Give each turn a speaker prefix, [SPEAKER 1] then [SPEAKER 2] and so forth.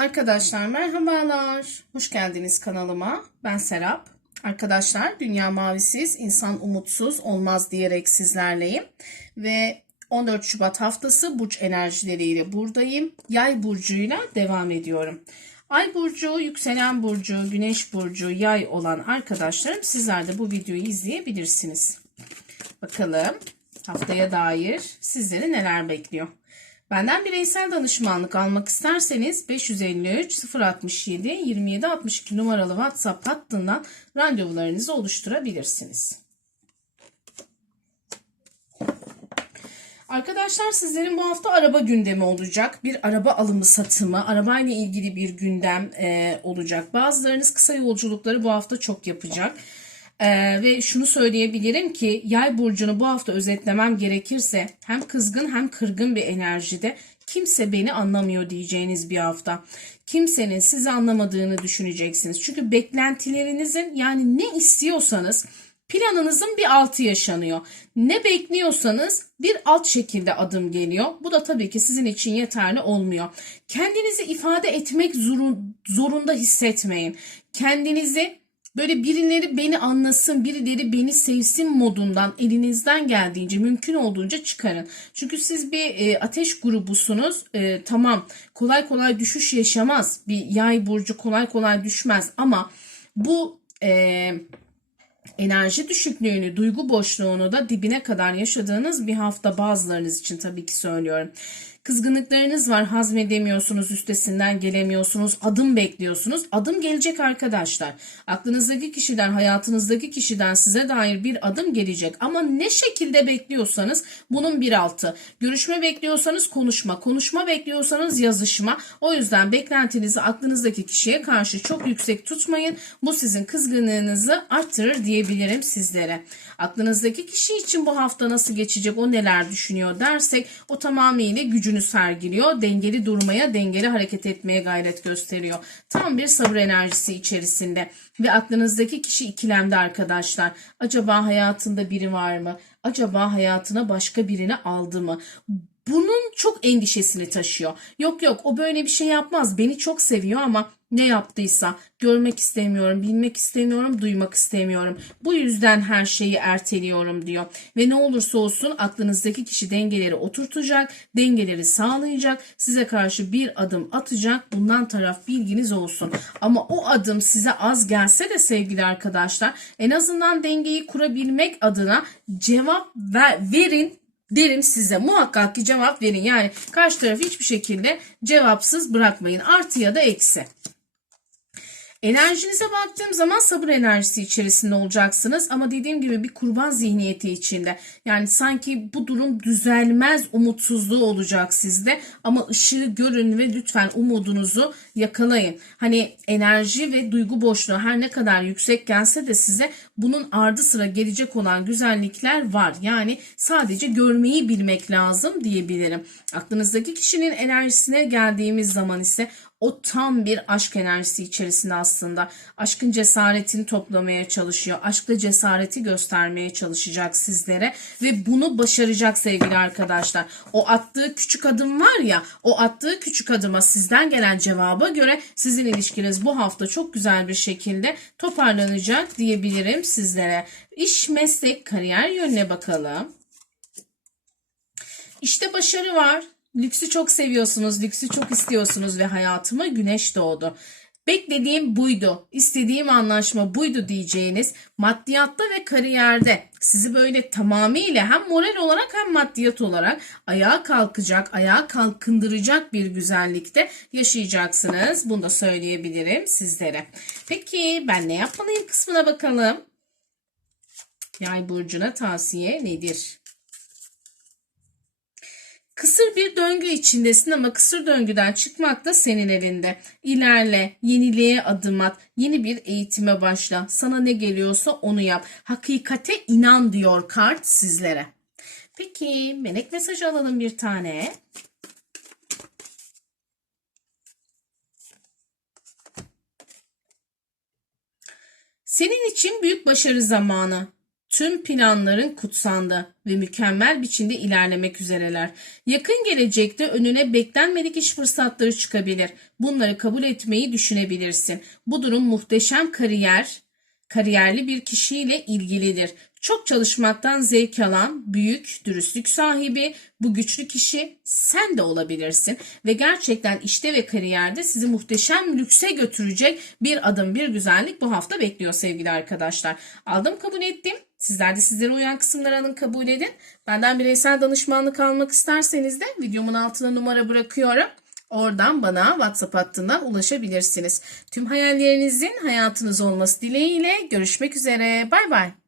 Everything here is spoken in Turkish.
[SPEAKER 1] Arkadaşlar merhabalar. Hoş geldiniz kanalıma. Ben Serap. Arkadaşlar dünya mavisiz, insan umutsuz olmaz diyerek sizlerleyim. Ve 14 Şubat haftası burç enerjileriyle buradayım. Yay burcuyla devam ediyorum. Ay burcu, yükselen burcu, güneş burcu, yay olan arkadaşlarım sizler de bu videoyu izleyebilirsiniz. Bakalım haftaya dair sizleri neler bekliyor. Benden bireysel danışmanlık almak isterseniz 553 067 27 62 numaralı WhatsApp hattından randevularınızı oluşturabilirsiniz. Arkadaşlar sizlerin bu hafta araba gündemi olacak. Bir araba alımı satımı, arabayla ilgili bir gündem e, olacak. Bazılarınız kısa yolculukları bu hafta çok yapacak. Ee, ve şunu söyleyebilirim ki yay burcunu bu hafta özetlemem gerekirse hem kızgın hem kırgın bir enerjide kimse beni anlamıyor diyeceğiniz bir hafta. Kimsenin sizi anlamadığını düşüneceksiniz. Çünkü beklentilerinizin yani ne istiyorsanız planınızın bir altı yaşanıyor. Ne bekliyorsanız bir alt şekilde adım geliyor. Bu da tabii ki sizin için yeterli olmuyor. Kendinizi ifade etmek zorunda hissetmeyin. Kendinizi böyle birileri beni anlasın, birileri beni sevsin modundan elinizden geldiğince mümkün olduğunca çıkarın. Çünkü siz bir e, ateş grubusunuz. E, tamam kolay kolay düşüş yaşamaz. Bir yay burcu kolay kolay düşmez ama bu e, enerji düşüklüğünü, duygu boşluğunu da dibine kadar yaşadığınız bir hafta bazılarınız için tabii ki söylüyorum. Kızgınlıklarınız var, hazmedemiyorsunuz, üstesinden gelemiyorsunuz, adım bekliyorsunuz. Adım gelecek arkadaşlar. Aklınızdaki kişiden, hayatınızdaki kişiden size dair bir adım gelecek. Ama ne şekilde bekliyorsanız bunun bir altı. Görüşme bekliyorsanız konuşma, konuşma bekliyorsanız yazışma. O yüzden beklentinizi aklınızdaki kişiye karşı çok yüksek tutmayın. Bu sizin kızgınlığınızı arttırır diyebilirim sizlere. Aklınızdaki kişi için bu hafta nasıl geçecek, o neler düşünüyor dersek o tamamıyla gücünü sergiliyor. Dengeli durmaya, dengeli hareket etmeye gayret gösteriyor. Tam bir sabır enerjisi içerisinde. Ve aklınızdaki kişi ikilemde arkadaşlar. Acaba hayatında biri var mı? Acaba hayatına başka birini aldı mı? Bunun çok endişesini taşıyor. Yok yok o böyle bir şey yapmaz. Beni çok seviyor ama ne yaptıysa görmek istemiyorum, bilmek istemiyorum, duymak istemiyorum. Bu yüzden her şeyi erteliyorum diyor. Ve ne olursa olsun aklınızdaki kişi dengeleri oturtacak, dengeleri sağlayacak, size karşı bir adım atacak. Bundan taraf bilginiz olsun. Ama o adım size az gelse de sevgili arkadaşlar en azından dengeyi kurabilmek adına cevap ver, verin derim size. Muhakkak ki cevap verin. Yani karşı tarafı hiçbir şekilde cevapsız bırakmayın. Artı ya da eksi. Enerjinize baktığım zaman sabır enerjisi içerisinde olacaksınız ama dediğim gibi bir kurban zihniyeti içinde. Yani sanki bu durum düzelmez umutsuzluğu olacak sizde ama ışığı görün ve lütfen umudunuzu yakalayın. Hani enerji ve duygu boşluğu her ne kadar yüksek gelse de size bunun ardı sıra gelecek olan güzellikler var. Yani sadece görmeyi bilmek lazım diyebilirim. Aklınızdaki kişinin enerjisine geldiğimiz zaman ise o tam bir aşk enerjisi içerisinde aslında. Aşkın cesaretini toplamaya çalışıyor. Aşkla cesareti göstermeye çalışacak sizlere ve bunu başaracak sevgili arkadaşlar. O attığı küçük adım var ya, o attığı küçük adıma sizden gelen cevaba göre sizin ilişkiniz bu hafta çok güzel bir şekilde toparlanacak diyebilirim sizlere. İş, meslek, kariyer yönüne bakalım. İşte başarı var. Lüksü çok seviyorsunuz, lüksü çok istiyorsunuz ve hayatıma güneş doğdu. Beklediğim buydu, istediğim anlaşma buydu diyeceğiniz maddiyatta ve kariyerde sizi böyle tamamıyla hem moral olarak hem maddiyat olarak ayağa kalkacak, ayağa kalkındıracak bir güzellikte yaşayacaksınız. Bunu da söyleyebilirim sizlere. Peki ben ne yapmalıyım kısmına bakalım. Yay burcuna tavsiye nedir? Kısır bir döngü içindesin ama kısır döngüden çıkmak da senin elinde. İlerle, yeniliğe adım at, yeni bir eğitime başla. Sana ne geliyorsa onu yap. Hakikate inan diyor kart sizlere. Peki melek mesajı alalım bir tane. Senin için büyük başarı zamanı. Tüm planların kutsandı ve mükemmel biçimde ilerlemek üzereler. Yakın gelecekte önüne beklenmedik iş fırsatları çıkabilir. Bunları kabul etmeyi düşünebilirsin. Bu durum muhteşem kariyer, kariyerli bir kişiyle ilgilidir. Çok çalışmaktan zevk alan, büyük, dürüstlük sahibi bu güçlü kişi sen de olabilirsin ve gerçekten işte ve kariyerde sizi muhteşem lükse götürecek bir adım, bir güzellik bu hafta bekliyor sevgili arkadaşlar. Aldım kabul ettim. Sizler de sizlere uyan kısımları alın kabul edin. Benden bireysel danışmanlık almak isterseniz de videomun altına numara bırakıyorum. Oradan bana WhatsApp hattından ulaşabilirsiniz. Tüm hayallerinizin hayatınız olması dileğiyle görüşmek üzere. Bay bay.